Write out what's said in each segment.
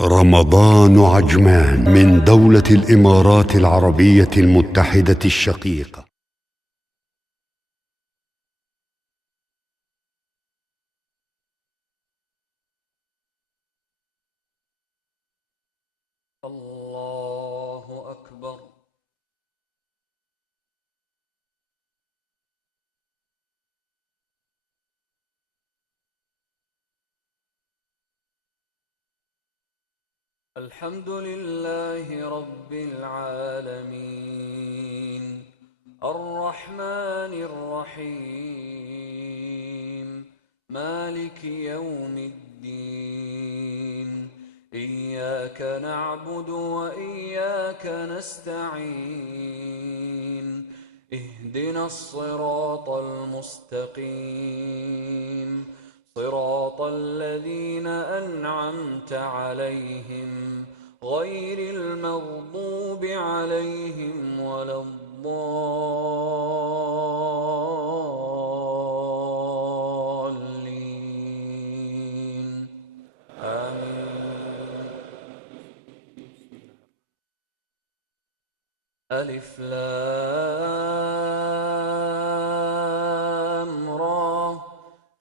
رمضان عجمان من دولة الإمارات العربية المتحدة الشقيقة. الله أكبر. الحمد لله رب العالمين، الرحمن الرحيم، مالك يوم الدين. إياك نعبد وإياك نستعين، اهدنا الصراط المستقيم، صراط الذين أنعمت عليهم غير المغضوب عليهم ولا الضالين. آمين. ألف لام را،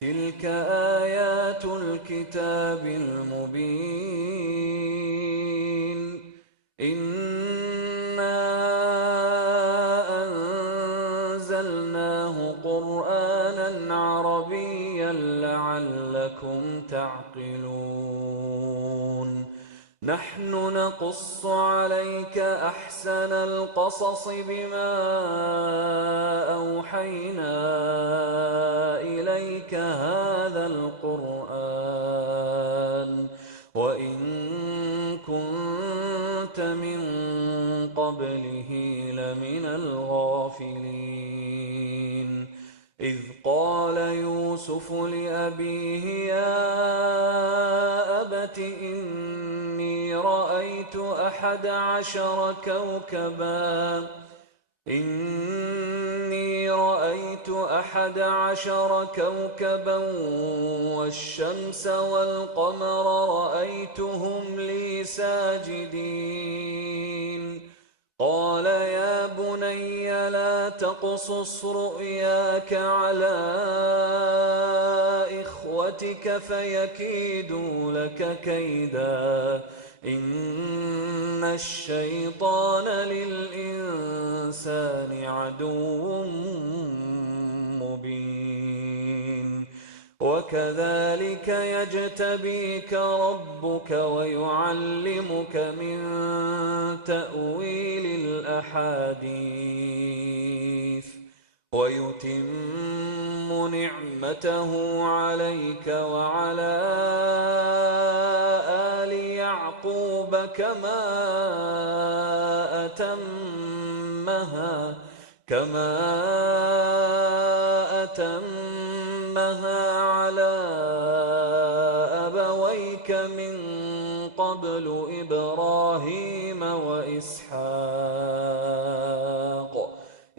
تلك آيات الكتاب المبين. إنا أنزلناه قرآنا عربيا لعلكم تعقلون. نحن نقص عليك أحسن القصص بما أوحينا إليك هذا القرآن، وإن كنت من قبله لمن الغافلين. إذ قال يوسف لأبيه يا أبت إني رأيت أحد عشر كوكبا والشمس والقمر رأيتهم لي ساجدين. قال يا بني لا تقصص رؤياك على إخوتك فيكيدوا لك كيدا، إن الشيطان للإنسان عدو مبين. وكذلك يجتبيك ربك ويعلمك من تأويل الأحاديث ويتم نعمته عليك وعلى آل يعقوب كما أتمها على أبويك من قبل إبراهيم وإسحاق،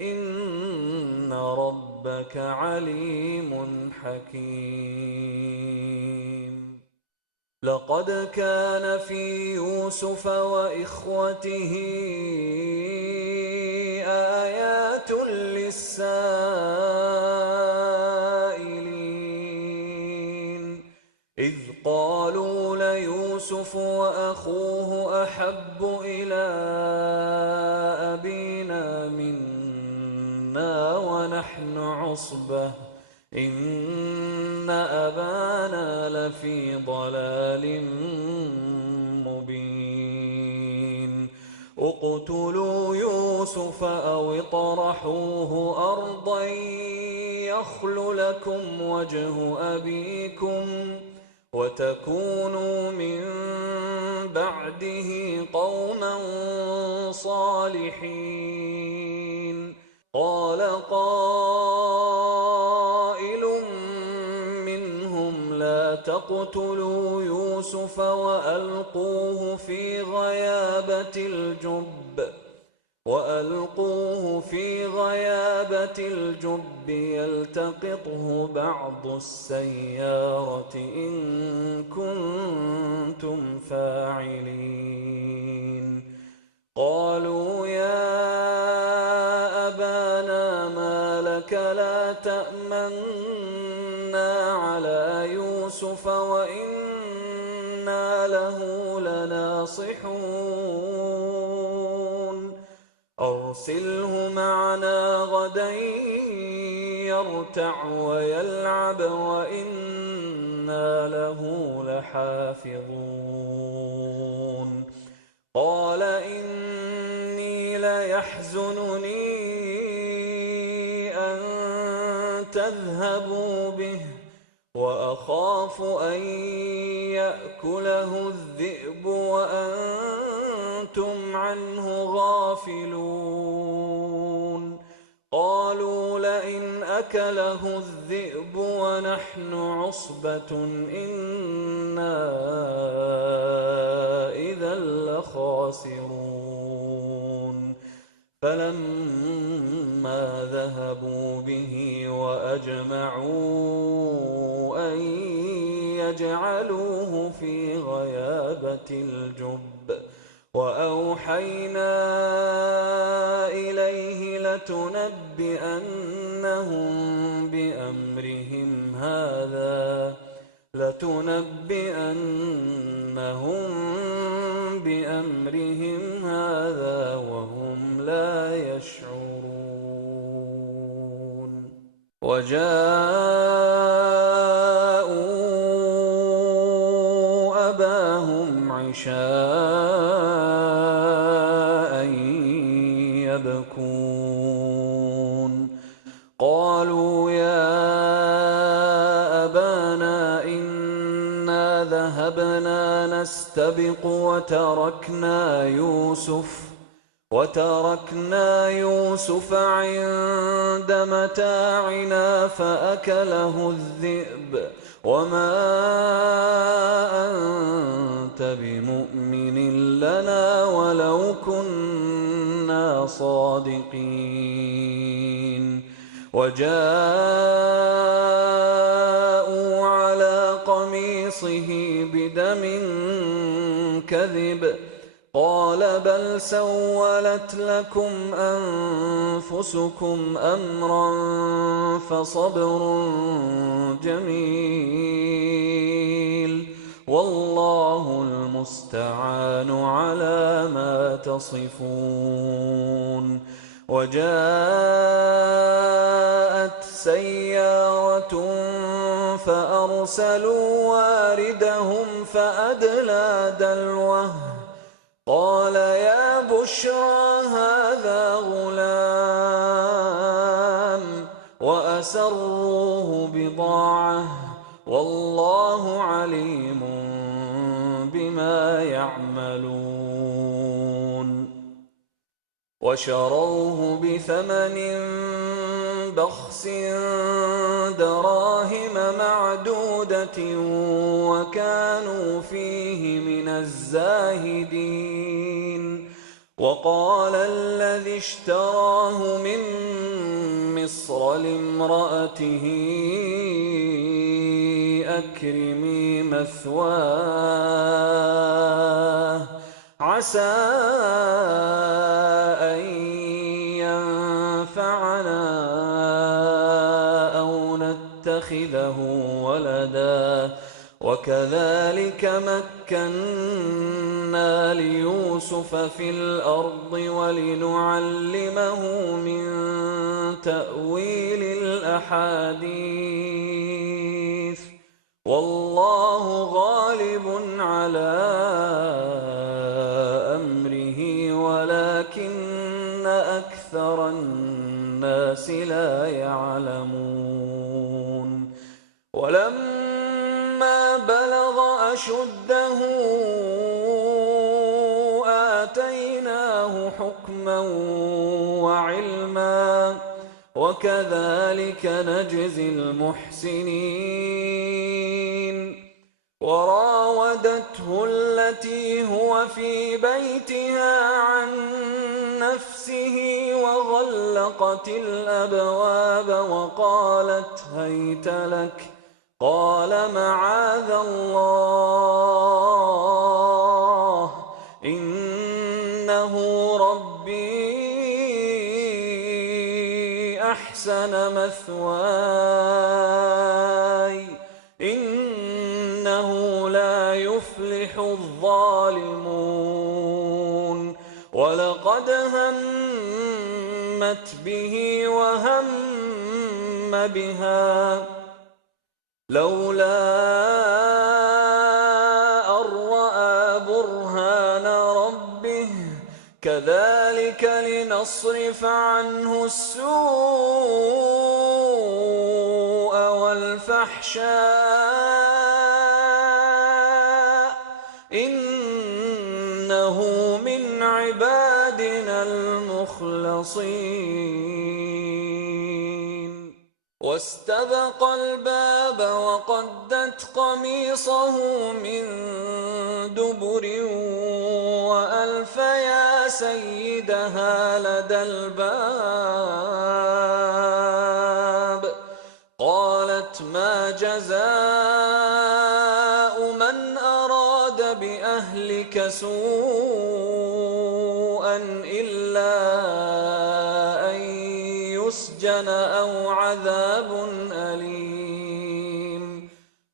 إن ربك عليم حكيم. لقد كان في يوسف وإخوته آيات للسائلين، إذ قالوا ليوسف وأخوه أحب إلى أبينا منا ونحن عصبة إن أبانا لفي ضلال مبين. اقتلوا يوسف أو اطرحوه أرضا يخل لكم وجه أبيكم وتكونوا من بعده قوما صالحين. قال قائل منهم لا تقتلوا يوسف وألقوه في غيابة الجب وألقوه في غيابة الجب يلتقطه بعض السيارة إن كنتم فاعلين قالوا يا أبانا ما لك لا تأمنا على يوسف وإنا له لناصحون أرسله معنا غدا يرتع ويلعب وإنا له لحافظون قال إني ليحزنني أن تذهبوا به وأخاف أن يأكله الذئب وأنتم عنه غافلون قالوا لئن أكله الذئب ونحن عصبة إنا إذا لخاسرون فلما ذهبوا به وأجمعوا أن يجعلوه في غيابة الجب وأوحينا إليه لتنبئنهم بأمرهم هذا وهم لا يشعرون وجاءوا أباهم عشاء يبكون قالوا يا أبانا إنا ذهبنا نستبق وتركنا يوسف عند متاعنا فأكله الذئب وما أنت بمؤمن لنا ولو كنا صادقين وجاءوا على قميصه بدم كذب قال بل سولت لكم أنفسكم أمرا فصبر جميل والله المستعان على ما تصفون وجاءت سيارة فأرسلوا واردهم فأدلى دلوه قال يا بشرى هذا غلام وأسروه بضاعة والله عليم بما يعملون وشروه بثمن بخس دراهم معدودة وكانوا فيه من الزاهدين وقال الذي اشتراه من مصر لامرأته أكرمي مثواه عسى أن ينفعنا أو نتخذه ولدا وكذلك مكنا ليوسف في الأرض ولنعلمه من تأويل الأحاديث والله غالب على أمره ولكن أكثر الناس لا يعلمون ولما بلغ أشده آتيناه حكما وعلما وكذلك نجزي المحسنين وراودته التي هو في بيتها عن نفسه وغلقت الأبواب وقالت هيت لك قال معاذ الله إنه ربي أحسن مثواي إنه لا يفلح الظالمون ولقد همت به وهم بها لولا أن رأى برهان ربه كذلك لنصرف عنه السوء والفحشاء إنه من عبادنا المخلصين واستبق الباب وقدت قميصه من دبر وألف يا سيدها لدى الباب قالت ما جزاء من أراد بأهلك سوءا إلا أن يسجن أو عذاب أليم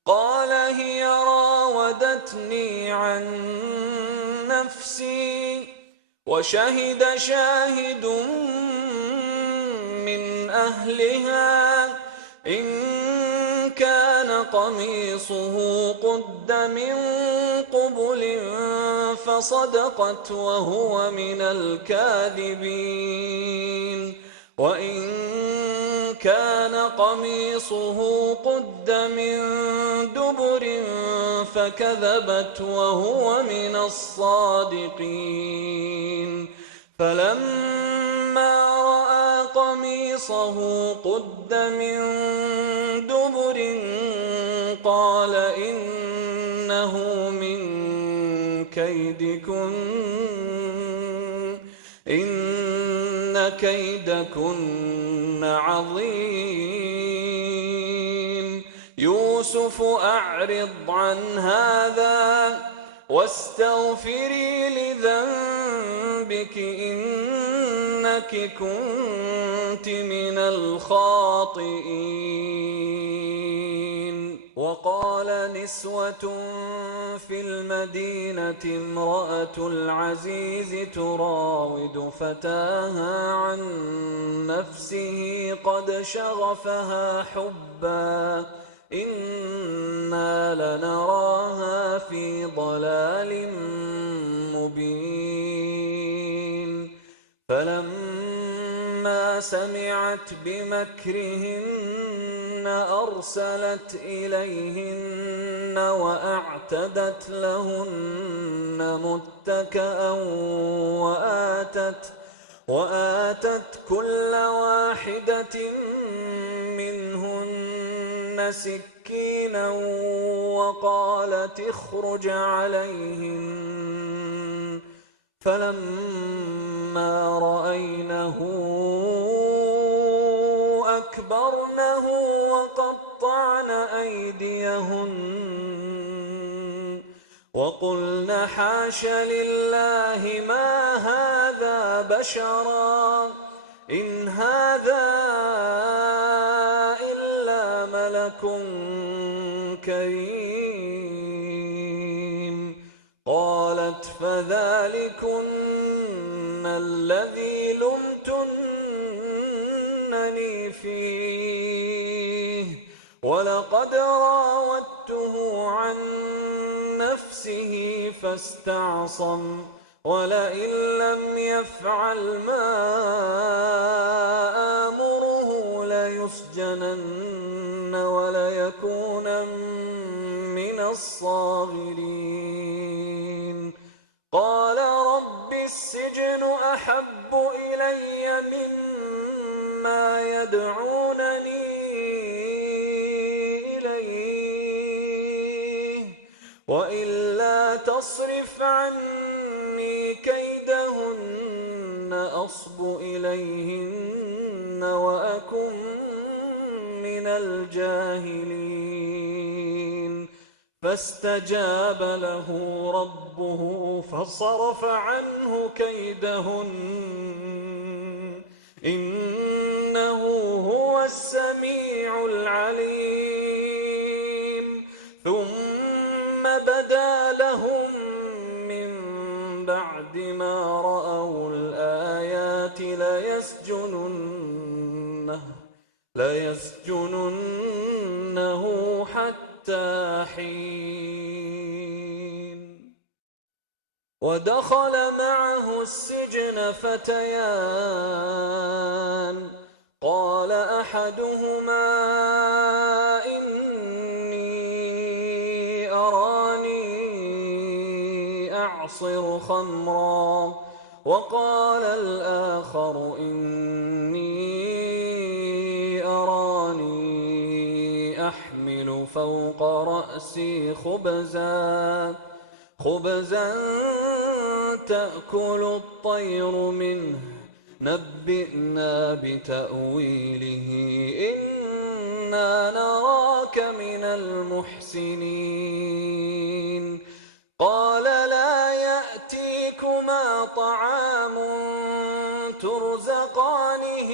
قال هي راودتني عن نفسي وشهد شاهد من أهلها إن كان قميصه قد من قبل فصدقت وهو من الكاذبين وإن كان قميصه قد من دبر فكذبت وهو من الصادقين فلما رأى قميصه قد من دبر قال إنه من كيدكن إن كيدكن عظيم يوسف أعرض عن هذا واستغفري لذنبك إنك كنت من الخاطئين وقال نسوة في المدينة امرأة العزيز تراود فتاها عن نفسه قد شغفها حبا إنا لنراها في ضلال مبين فلما سمعت بمكرهن أرسلت إليهن وأعتدت لهن متكأ وآتت كل واحدة منهن سكينا وقالت اخرج عليهن فلما رأينه أكبرنه وقطعن أيديهن وقلن حاش لله ما هذا بشرا إن هذا إلا ملك كريم قالت فذلكن الذي لمتنني فيه ولقد راودته عن نفسه فاستعصم ولئن لم يفعل ما آمره ليسجنن وليكونن من الصاغرين قال رب السجن أحب إلي مما يدعونني إليه تصرف عني كيدهن أصب إليهن وأكن من الجاهلين فاستجاب له ربه فصرف عنه كيدهن إنه هو السميع العليم ثم بدا لهم من بعد ما رأوا الآيات ليسجننه حتى حين ودخل معه السجن فتيان قال أحدهما إني أراني أعصر خمرا وقال الآخر إني أراني أحمل فوق رأسي خبزا تأكل الطير منه نبئنا بتأويله إنا نراك من المحسنين قال لا يأتيكما طعام ترزقانه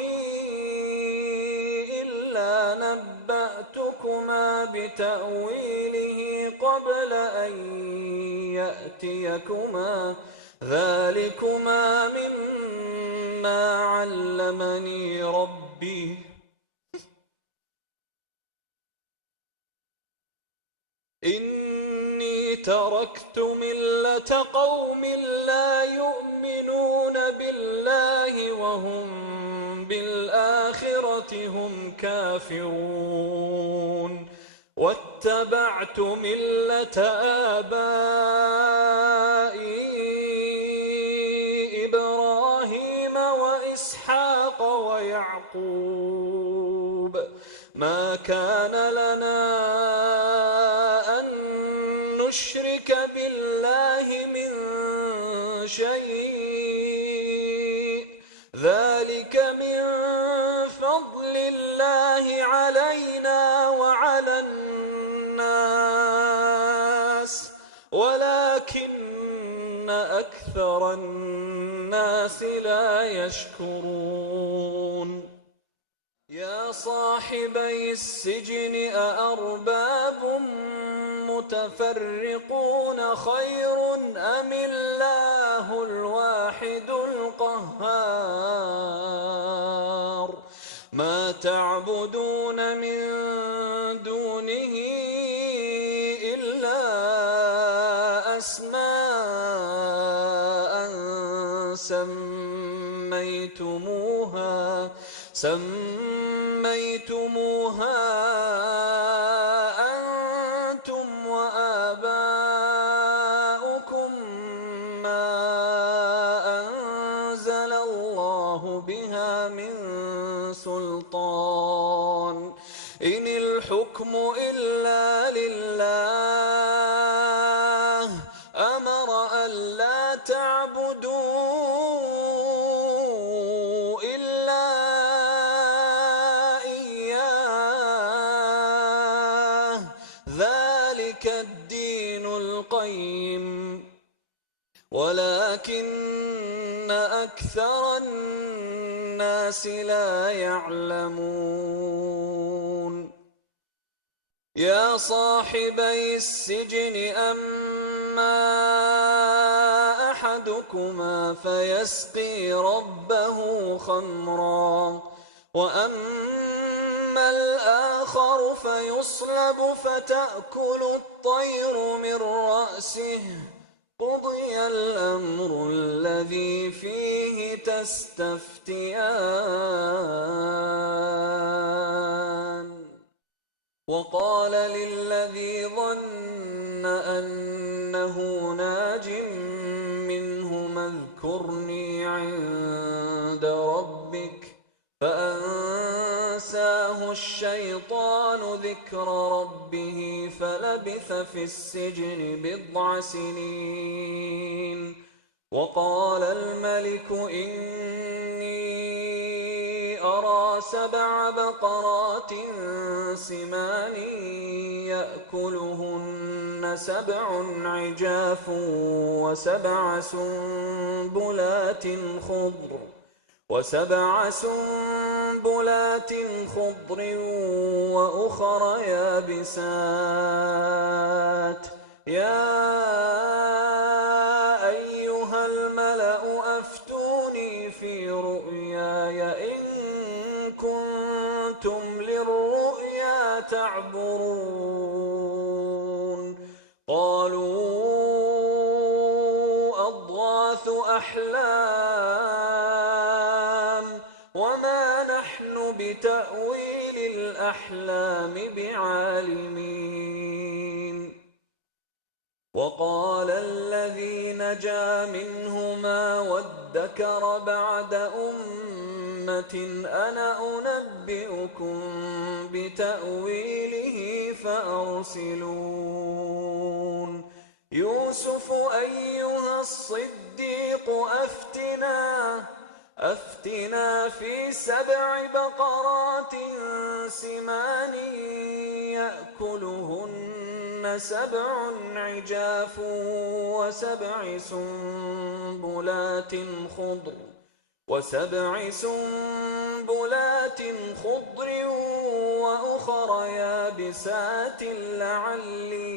إلا نبأتكما بتأويله قبل أن يأتيكما ذلكما مما علمني ربي إني تركت ملة قوم لا يؤمنون بالله وهم بالآخرة هم كافرون واتبعت ملة آبائي إبراهيم وإسحاق ويعقوب ما كان لنا أن نشرك بالله من شيء ذلك من فضل الله علينا وعلى الناس ولكن أكثر الناس لا يشكرون يا صاحبي السجن أأرباب متفرقون خير أم الله الواحد القهار ما تعبدون من دونه إلا أسماء سميتموها أنتم وآباؤكم ما أنزل الله بها من سلطان إن الحكم إلا لله أمر ألا تعبدوا إلا إياه ذلك الدين القيم ولكن أكثر الناس لا يعلمون يا صاحبي السجن أما أحدكما فيسقي ربه خمرا وأما الآخر فيصلب فتأكل الطير من رأسه قضي الأمر الذي فيه تستفتيان وقال للذي ظن أنه ناج منهما اذكرني عند ربك فأنساه الشيطان ذكر ربه فلبث في السجن بضع سنين. وقال الملك إني أرى 7 بقرات سمان يأكلهن 7 عجاف و7 سنبلات خضر وأخر يابسات. يا أيها الملأ أفتوني في رؤياي إن كنتم للرؤيا تعبرون. قالوا أضغاث أحلام وما نحن بتأويل الأحلام بعالمين. وقال الذي نجا منهما وادكر بعد أمة أنا أنبئكم بتأويله فأرسلون. يوسف أيها الصديق أفتنا في 7 بقرات سمان يأكلهن 7 عجاف و7 سنبلات خضر وأخر يابسات لعلي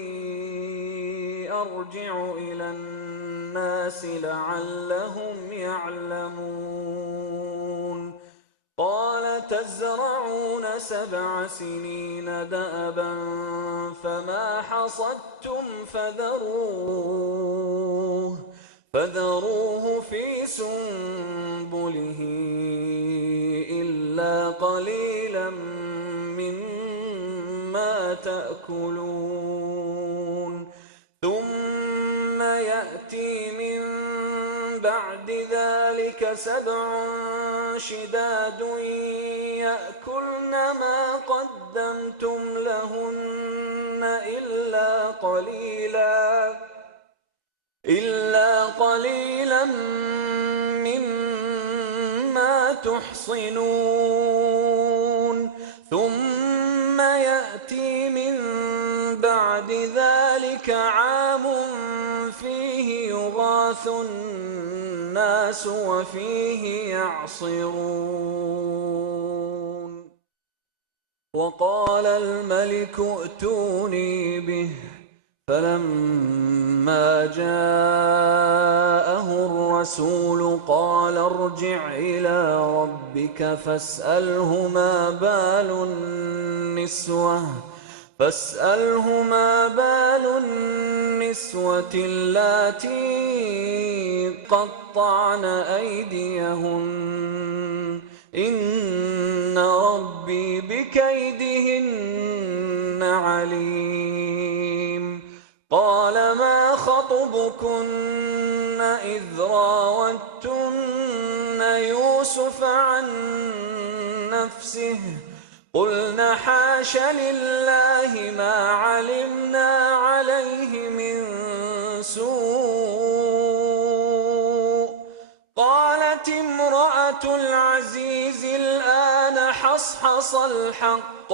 أرجع إلى الناس لعلهم يعلمون. قال تزرعون 7 سنين دأبا فما حصدتم فذروه في سنبله إلا قليلا مما تأكلون. ثم يأتي من بعد ذلك 7 شداد يأكلن ما قدمتم لهن إلا قليلا مما تحصنون. ثم يأتي من بعد ذلك عام فيه يغاث الناس وفيه يعصرون. وقال الملك ائتوني به فلما جاءه الرسول قال ارجع إلى ربك فاسأله ما بال النسوة اللاتي قطعن أيديهن إن ربي بكيدهن عليم. قال ما خطبكن إذ راوتن يوسف عن نفسه قلنا حاش لله ما علمنا عليه من سوء. قالت امرأة العزيز الآن حصحص الحق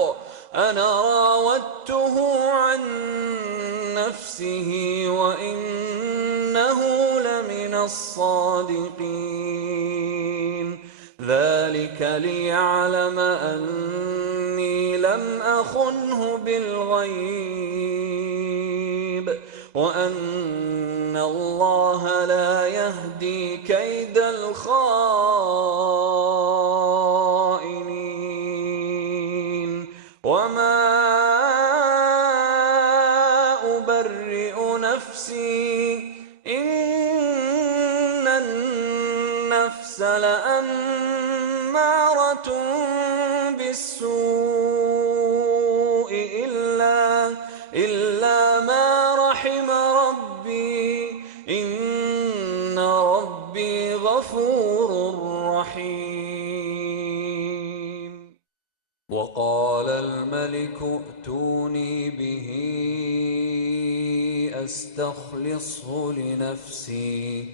أنا راودته عن نفسه وإنه لمن الصادقين. ذلك ليعلم أني لم أخنه بالغيب وأن الله لا يهدي كيد الخائنين. وما أبرئ نفسي إن النفس لأمارة بالسوء إلا ما رحم ربي إن ربي غفور رحيم. وقال الملك اسْتَخْلِصْهُ لِنَفْسِي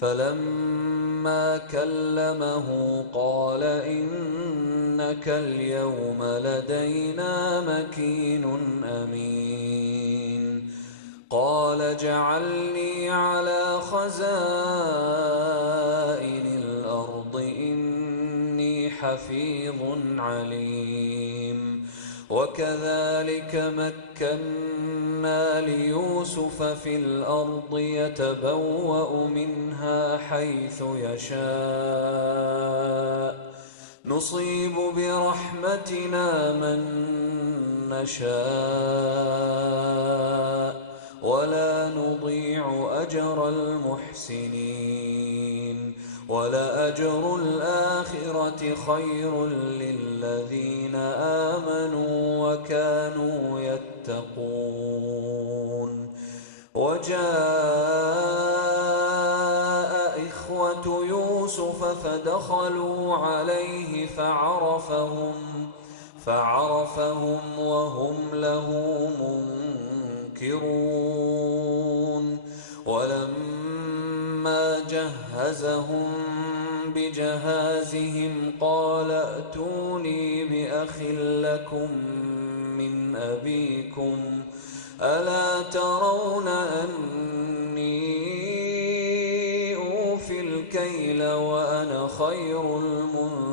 فَلَمَّا كَلَّمَهُ قَالَ إِنَّكَ الْيَوْمَ لَدَيْنَا مَكِينٌ أَمِينٌ قَالَ اجْعَلْنِي عَلَىٰ خَزَائِنِ الْأَرْضِ إِنِّي حَفِيظٌ عَلِيمٌ وَكَذَٰلِكَ مَكَّنَّا لِيُوسُفَ فِي الْأَرْضِ يَتَبَوَّأُ مِنْهَا حَيْثُ يَشَاءُ نُصِيبُ بِرَحْمَتِنَا مَن نَّشَاءُ وَلَا نُضِيعُ أَجْرَ الْمُحْسِنِينَ وَلَأَجْرُ الْآخِرَةِ خَيْرٌ لِّلَّذِينَ آمَنُوا وَكَانُوا يَتَّقُونَ وَجَاءَ إِخْوَةُ يُوسُفَ فَدَخَلُوا عَلَيْهِ فَعَرَفَهُمْ وَهُمْ لَهُ مُنكِرُونَ وَلَمَّا جَهَّزَهُم بِجَهَازِهِمْ قَالَ ائْتُونِي بِأَخٍ لَّكُم مِّنْ أَبِيكُمْ أَلَا تَرَوْنَ أَنِّي أُوفِي الْكَيْلَ وَأَنَا خَيْرُ الْمُنزِلِينَ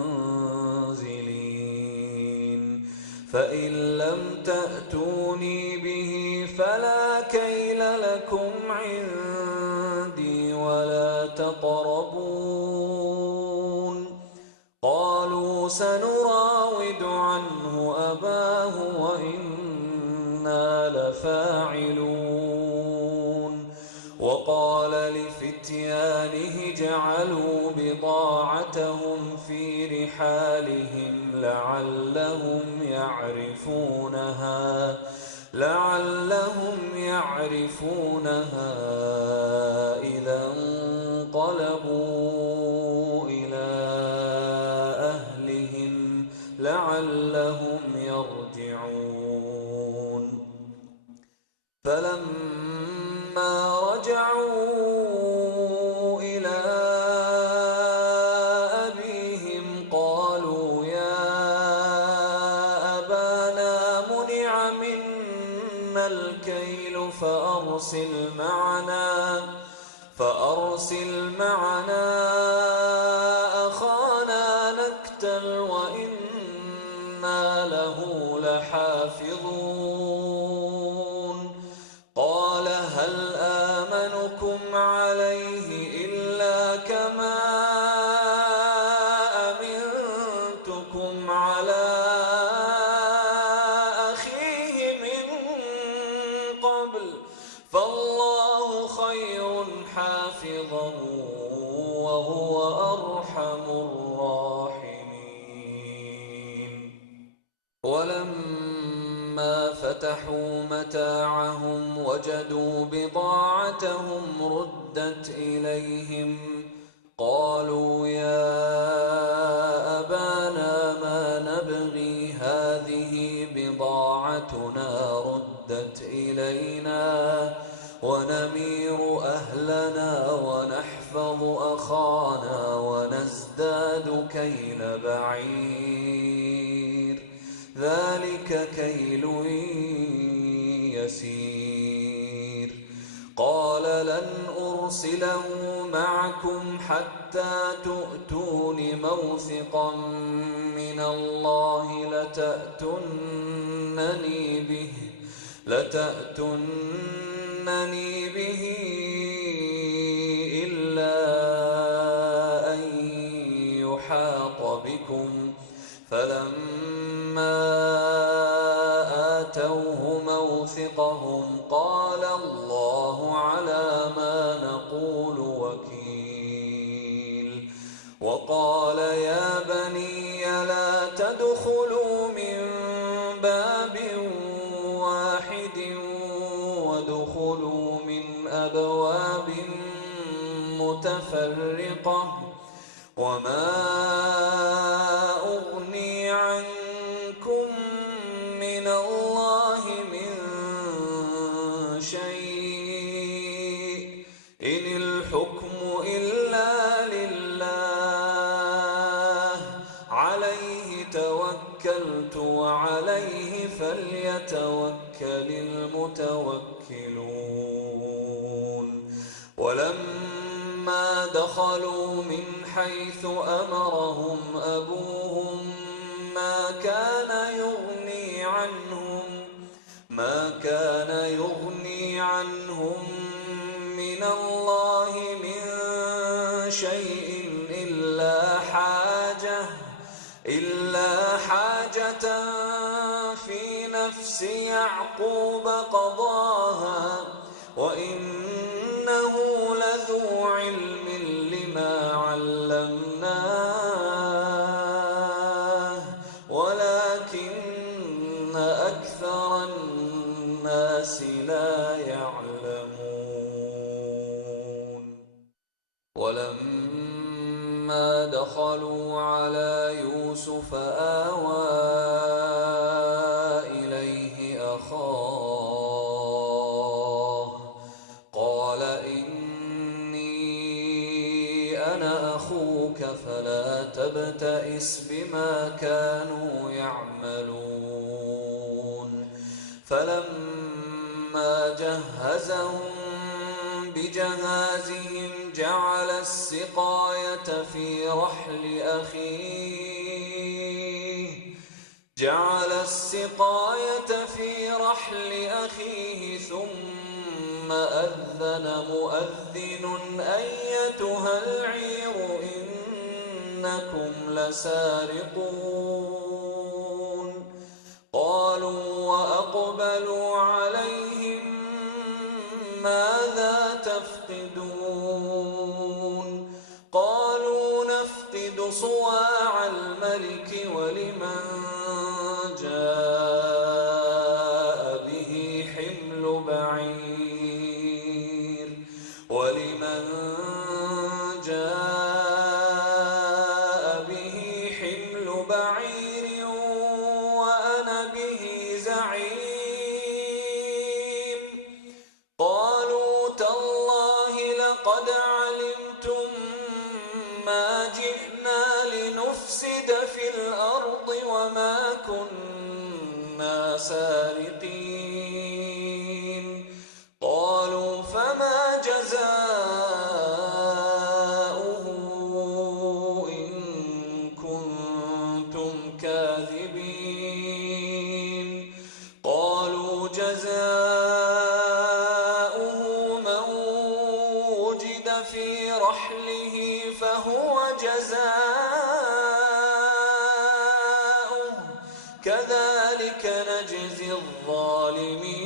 فَإِن لَّمْ تَأْتُونِي بِهِ فَلَا كَيْلَ لَكُمْ عِندِي وَلَا تَقْرَبُونِ قَالُوا سَنُرَاوِدُ عَنْهُ أَبَاهُ وَإِنَّا لَفَاعِلُونَ وَقَالَ لِفِتْيَانِهِ اجْعَلُوا بِضَاعَتَهُمْ فِي رِحَالِهِمْ لَعَلَّهُمْ يَعْرِفُونَهَا إِذَا انقَلَبُوا إِلَىٰ أَهْلِهِمْ لَعَلَّهُمْ يَرْجِعُونَ فَلَمَّا رَجَعُوا إِلَىٰ أَبِيهِمْ قَالُوا يَا أَبَانَا مُنِعَ مِنَّا الْكَيْلُ فَأَرْسِلْ مَعَنَا أَخَانَا نَكْتَلْ وَإِنَّا لَهُ لَحَافِظُونَ قَالَ هَلْ آمَنُكُمْ عَلَيْهِ إِلَّا كَمَا أَمِنتُكُمْ عَلَىٰ أَخِيهِ مِن قَبْلُ فَاللَّهُ خَيْرٌ حَافِظًا وَهُوَ أَرْحَمُ الرَّاحِمِينَ وَلَمَّا فَتَحُوا مَتَاعَهُمْ وَجَدُوا بِضَاعَتَهُمْ رُدَّتْ إِلَيْهِمْ قَالُوا يَا أَبَانَا مَا نَبْغِي هَٰذِهِ بِضَاعَتُنَا رُدَّتْ إِلَيْنَا وَنَمِيرُ أَهْلَنَا وَنَحْفَظُ أَخَانَا وَنَزْدَادُ كَيْلَ بَعِيرٍ ذَٰلِكَ كَيْلٌ يَسِيرٌ قَالَ لَنْ أُرْسِلَهُ مَعَكُمْ حَتَّىٰ تُؤْتُونِ مَوْثِقًا مِّنَ اللَّهِ لَتَأْتُنَّنِي بِهِ إِلَّا أَن يُحَاطَ بِكُمْ فَلَمَّا آتَوْهُ مَوْثِقَهُمْ قَالَ اللَّهُ عَلَىٰ مَا نَقُولُ وَكِيلٌ وَقَالَ يَا بَنِيَّ لَا تَدْخُلُوا مِن بَابٍ وَاحِدٍ وَادْخُلُوا مِنْ أَبْوَابٍ مُّتَفَرِّقَةٍ وَمَا أُغْنِي عَنكُم مِّنَ اللَّهِ مِن شَيْءٍ فليتوكل المتوكلون ولما دخلوا من حيث أمرهم أبوهم ما كان يغني عنهم من الله من شيء إلا حاجة في نفس يعقوب قضاها وإنه لذو علم لما علمناه ولكن أكثر الناس لا يعلمون ولما دخلوا على يوسف آوى إليه أخاه قال إني أنا أخوك فلا تبتئس بما كانوا يعملون فلما جهزهم بجهازهم جعل السقاية في رحل أخيه ثم أذن مؤذن أيتها العير إنكم لسارقون قالوا وأقبلوا عليهم ماذا تفقدون قالوا نفقد صواع الملك ولمن جاء به حمل بعير وأنا به زعيم قالوا تالله لقد علمتم ما جئنا لنفسد في الأرض وما كنا سارقين قالوا فما جزاؤه إن كنتم كاذبين قالوا جزاؤه من وجد في رحله فهو جزاؤه كذلك نجزي الظالمين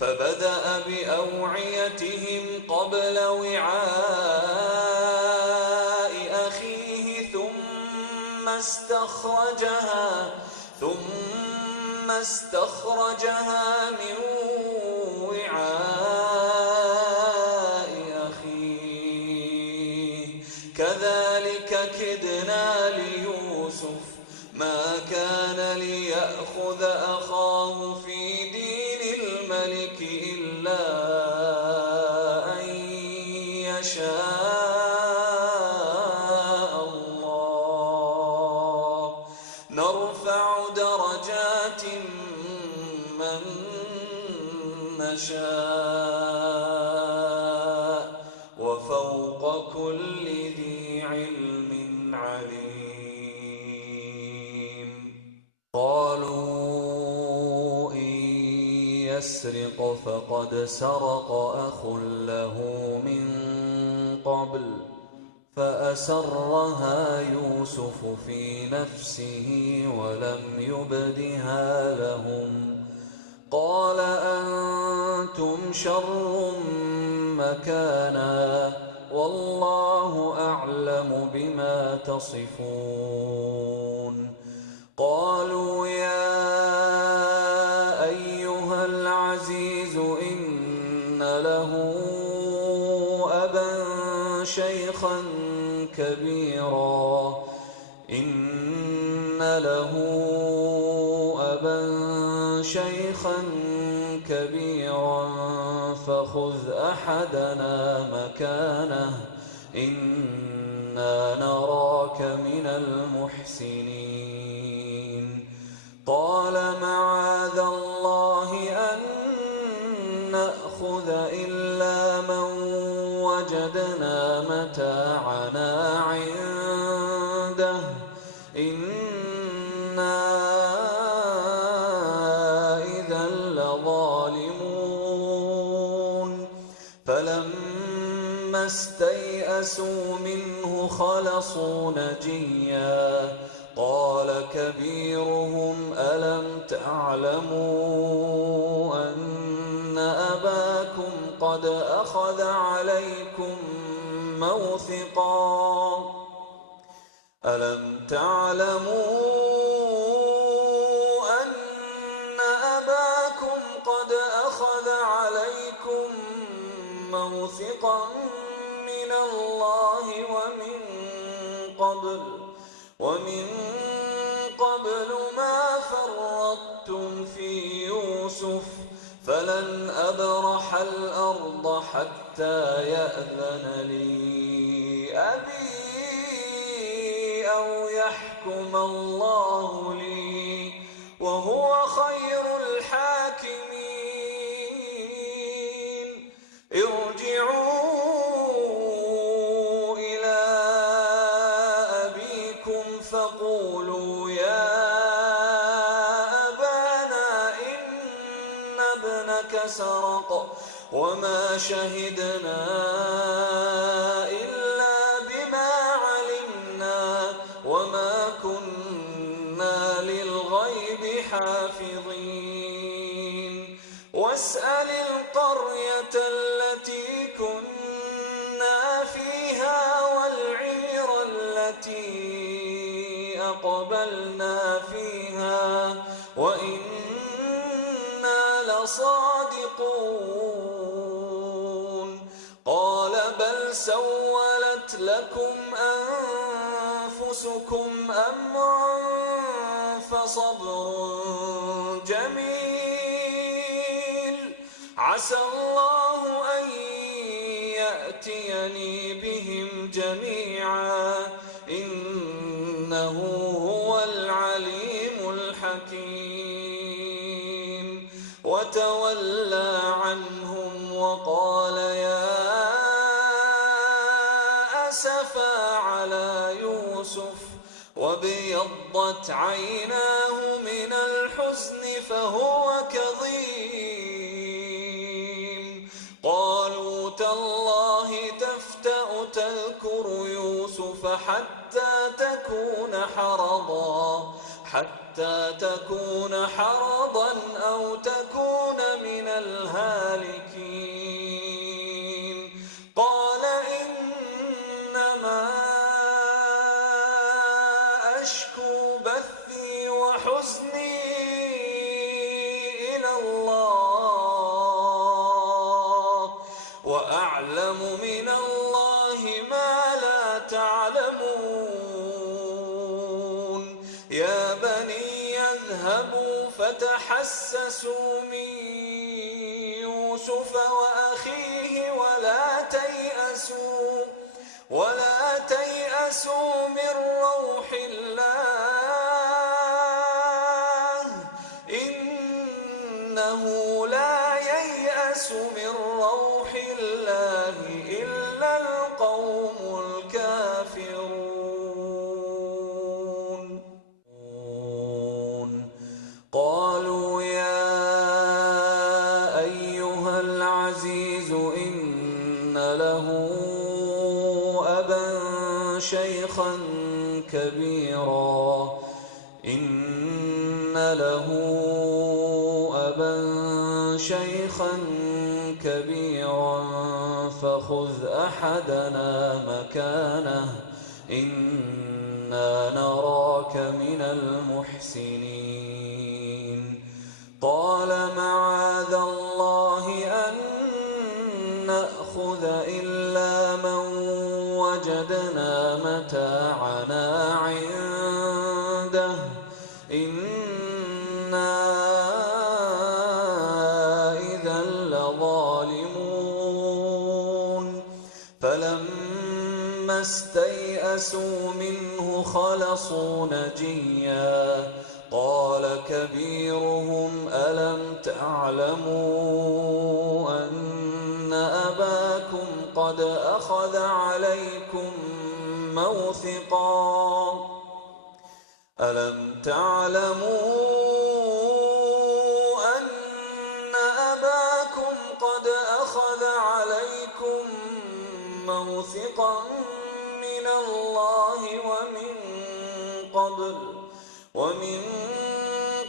فبدأ بأوعيتهم قبل وعاء أخيه ثم استخرجها من وعاء أخيه كذلك كدنا ليوسف ما كان ليأخذ أخاه في دين الملك إلا أن يشاء الله نرفع درجات من نشاء وفوق كل ذي علم عليم قالوا إن يسرق فقد سرق أخ له من قبل فأسرها يوسف في نفسه ولم يبدها لهم قال أنتم شر مكانا والله أعلم بما تصفون قالوا يا أيها العزيز إن له أبا شيخا كبيرا فخذ أحدنا مكانه إنا نراك من المحسنين قال معاذ الله أن نأخذ إلا من وجدنا متاعنا عنده إنا إذا لظالمون فلما استيئسوا منه خلصوا نجيا قال كبيرهم ألم تعلموا أن أباكم قد أخذ عليكم موثقا ألم تعلموا أن أباكم قد أخذ عليكم موثقا من الله ومن قبل ما فرطتم في يوسف فلن أبرح الأرض حتى يأذن لي أبي أو يحكم الله لي وهو خير الحاكمين ارجعوا إلى أبيكم فقولوا يا أبانا إن ابنك سرق وما شهدنا إلا بما علمنا وما كنا للغيب حافظين واسأل القرية التي كنا فيها والعير التي أقبلنا فيها وإنا لصادقون قال بل سولت لكم أنفسكم أمرا فصبر جميل عسى الله أن يأتيني بهم جميعا إنه هو العليم الحكيم وتولى عنهم وقال يا أسفا على يوسف وابيضت عيناه من الحزن فهو كظيم قالوا تالله تفتأ تذكر يوسف حتى تكون حرضا أو تكون من الهالكين قال إنما أشكو بثي وحزني إلى الله وأعلم من الله ما لا تعلمون يا بني اذهبوا فتحسسوا من يوسف وأخيه ولا تيأسوا من روح الله إنه لا ييأس من روح الله إلا القوم الكافرون قالوا يا أيها العزيز إن له أبا شيخا كبيرا فخذ أحدنا مكانه إنا نراك من المحسنين قال معاذ الله أن نأخذ إلا من وجدنا متاعنا عنده إنا إذا لظالمون فلما استيئسوا منه خلصوا نجيا قال كبيرهم ألم تعلموا أن أباكم قد أخذ عليكم موثقا من الله ومن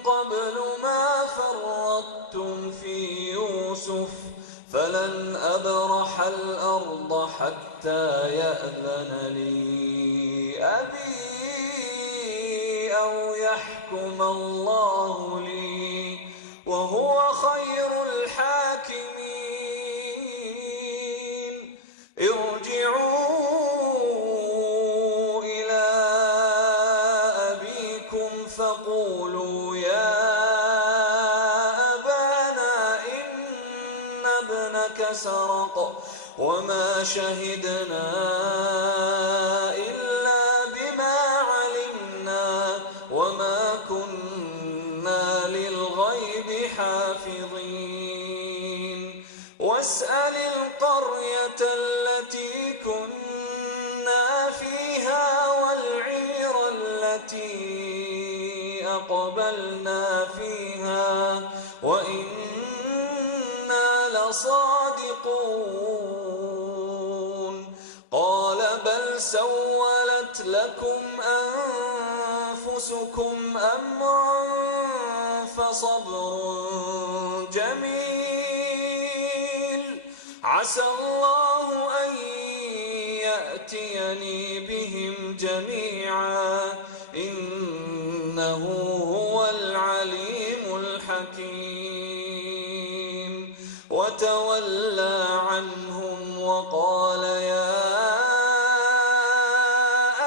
قبل ما فرطتم في يوسف فلن أبرح الأرض حتى يأذن لي أبي أو يحكم الله لي وهو خير الحاكمين ارجعوا إلى أبيكم فقولوا يا أبانا إن ابنك سرق وما شهدنا إلا بما علمنا وما كنا للغيب حافظين واسأل القرية التي كنا فيها والعير التي أقبلنا فيها وإنا لصادقون قال بل سولت لكم أنفسكم أمرا فصبر جميل عسى الله أن يأتيني بهم جميعا إنه هو العليم الحكيم وتولى عنهم وقال يا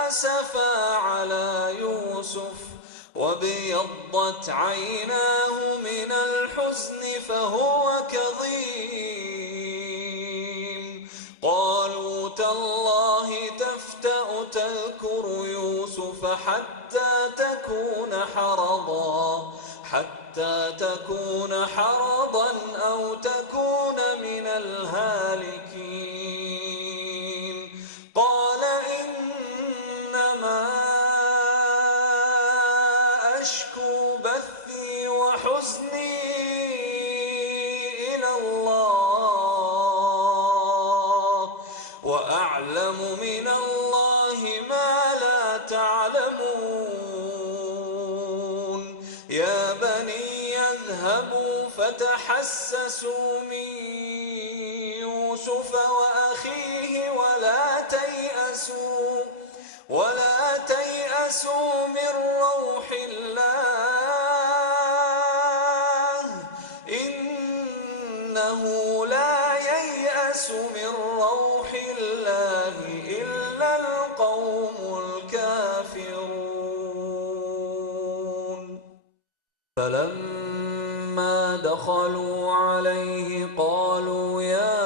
أسفا على يوسف وابيضت عيناه من الحزن فهو كظيم قالوا تالله تفتأ تذكر يوسف حتى تكون حرضا أو تكون من الهالكين قال إنما أشكو بثي وحزني إلى الله وأعلم من الله ما لا تعلمون يا بني اذهبوا فتحسسوا من يوسف وأخيه ولا تيأسوا من روح الله إنه لا ييأس من روح الله إلا القوم الكافرون فلما دخلوا عليه قالوا يا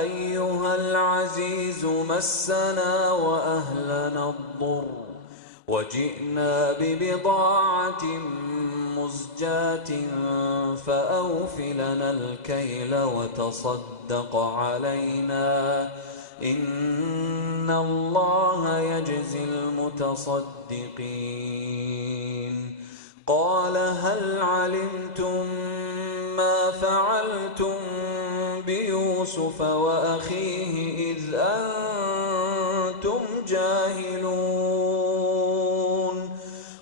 أيها العزيز مسنا وأهلنا الضر وجئنا ببضاعة مزجاة فأوف لنا الكيل وتصدق علينا إن الله يجزي المتصدقين قال هل علمتم ما فعلتم بيوسف وأخيه إذ أنتم جاهلون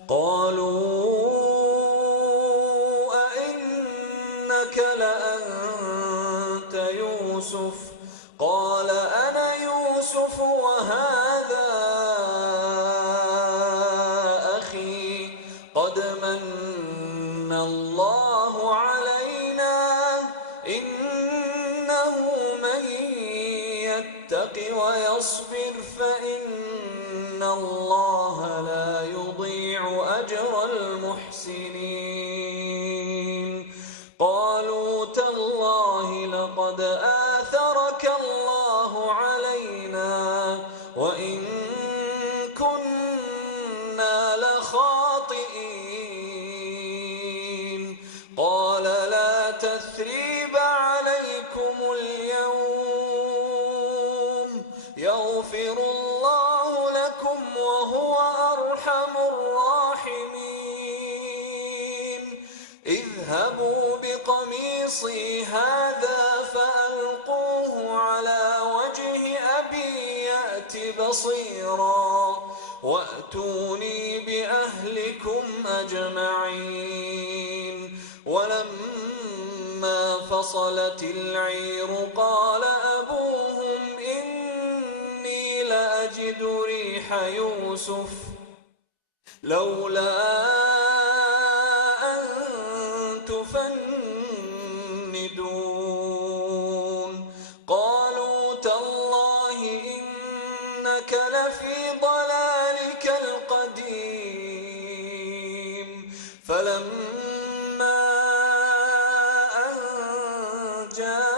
قالوا أئنك لأنت يوسف قال أنا يوسف وهذا أخي قد من الله علينا إنه من يتق ويصبر فإن الله لا يضيع أجر المحسنين قالوا تالله لقد آثرك الله علينا وإن كنا لخاطئين يغفر الله لكم وهو أرحم الراحمين. اذهبوا بقميصي هذا فألقوه على وجه أبي يأت بصيرا وأتوني بأهلكم أجمعين. ولما فصلت العير قال أبوهم إني لأجد ريح يوسف لولا أن تفندون. قالوا تالله إنك لفي ضلالك القديم. فلما أن جاء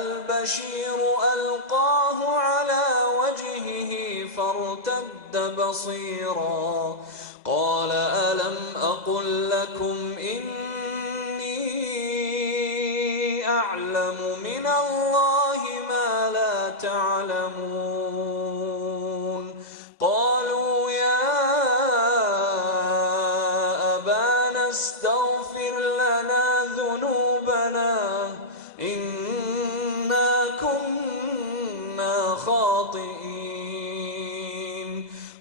البشير ألقاه على وجهه فارتد بصيرا قال ألم أقل لكم إني أعلم من الله ما لا تعلمون. قالوا يا أبانا استغفر لنا ذنوبنا إنا كنا خاطئين.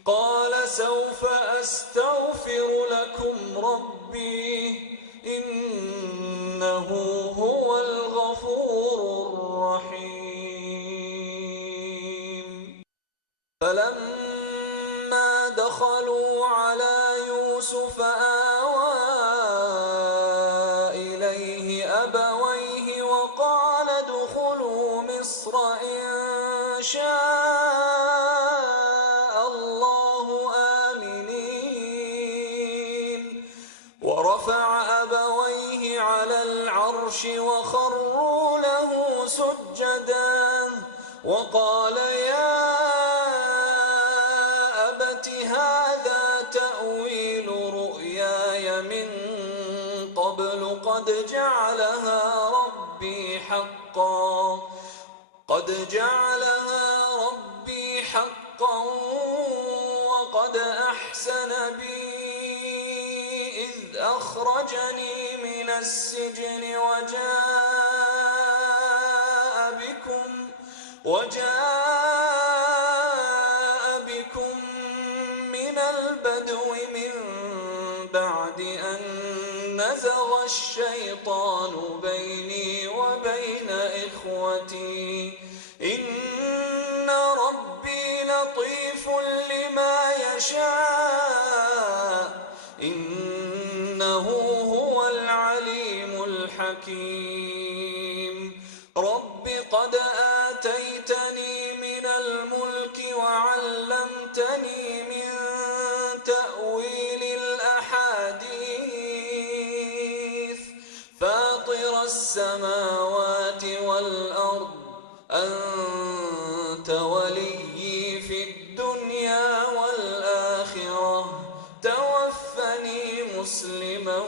قال سوف أستغفر لكم ربي إنه هو الغفور الرحيم. فلما دخلوا على يوسف آوى إليه أبويه وقال ادخلوا مصر إن شاء الله آمنين. ورفع أبويه على العرش وخروا له سجدا وقال يا أبت هذا تأويل رؤياي من قبل قد جعلها ربي حقا وقد أحسن بي إذ أخرجني من السجن وجاء بكم من البدو من بعد أن نزغ الشيطان بيني وبين إخوتي إن ربي لطيف لما يشاء إنه هو العليم الحكيم. رب قد آتيتني من الملك وعلمتني من تأويل الأحاديث فاطر السماوات والأرض أنت ولي في الدنيا والآخرة توفني مسلما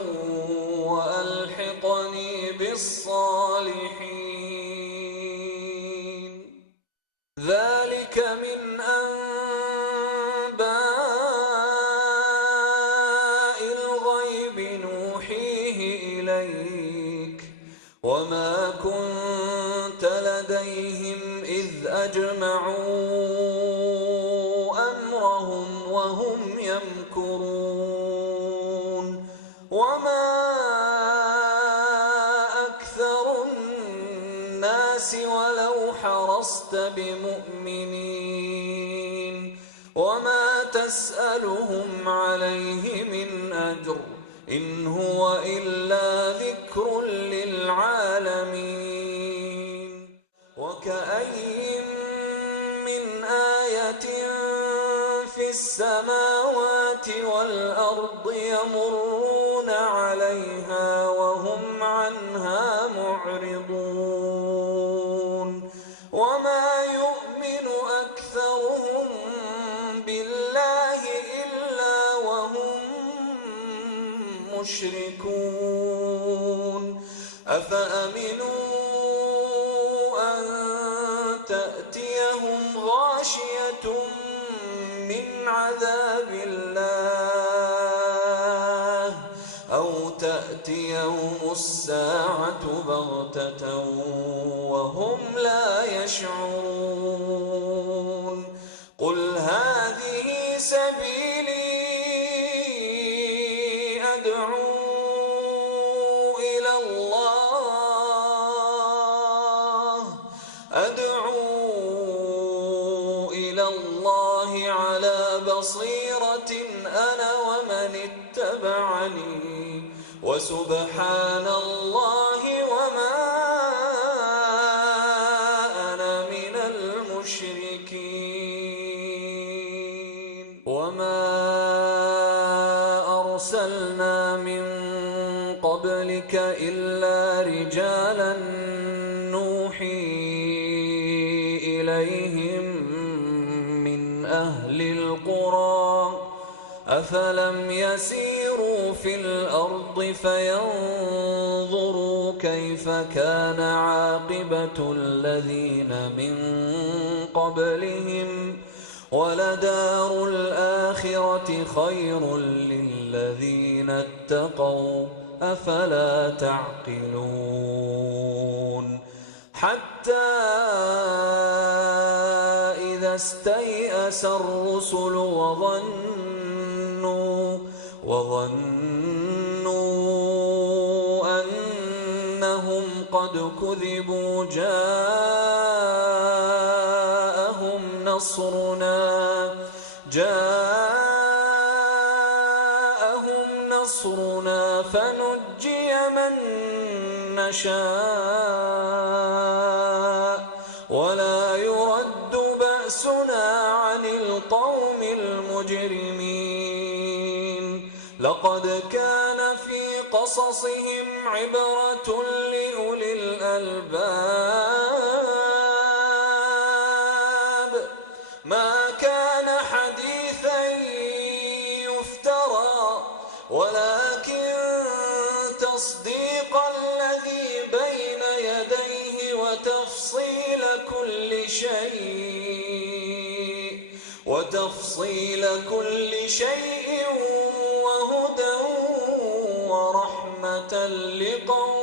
وألحقني بالصالحين. ذلك من أنباء الغيب نوحيه إليك وما كنت لديهم إذ أجمعوا أمرهم وهم يمكرون. وما أكثر الناس ولو حرصت بمؤمنين وما تسألهم عليه من أجر إن هو إلا ذكر للعالمين. وكأين من آية في السماوات والأرض يمرون عليها وهم عنها معرضون. وما يؤمن أكثرهم بالله إلا وهم مشركون. أفأمنوا أن تأتي خفتم من عذاب الله أو تأتيهم الساعة بغتة وهم لا يشعرون قل هذه سبيلي أدعو إلى الله على بصيرة أنا ومن اتبعني وسبحان الله وما أنا من المشركين وما أرسلنا من قبلك إلا رجالا نوحي إليهم من أهل القرى أفلم يسيروا في الأرض فينظروا كيف كان عاقبة الذين من قبلهم ولدار الآخرة خير للذين اتقوا أفلا تعقلون حتى إذا استيأس الرسل وظنوا أنهم قد كذبوا جاءهم نصرنا فنجي من نشاء ولا يرد بأسنا عن القوم المجرمين لقد كان في قصصهم عبرة لأولي الألباب ما كان حديثا يفترى ولكن تصديق الذي بين يديه وتفصيل كل شيء وهدى ورحمة لقوم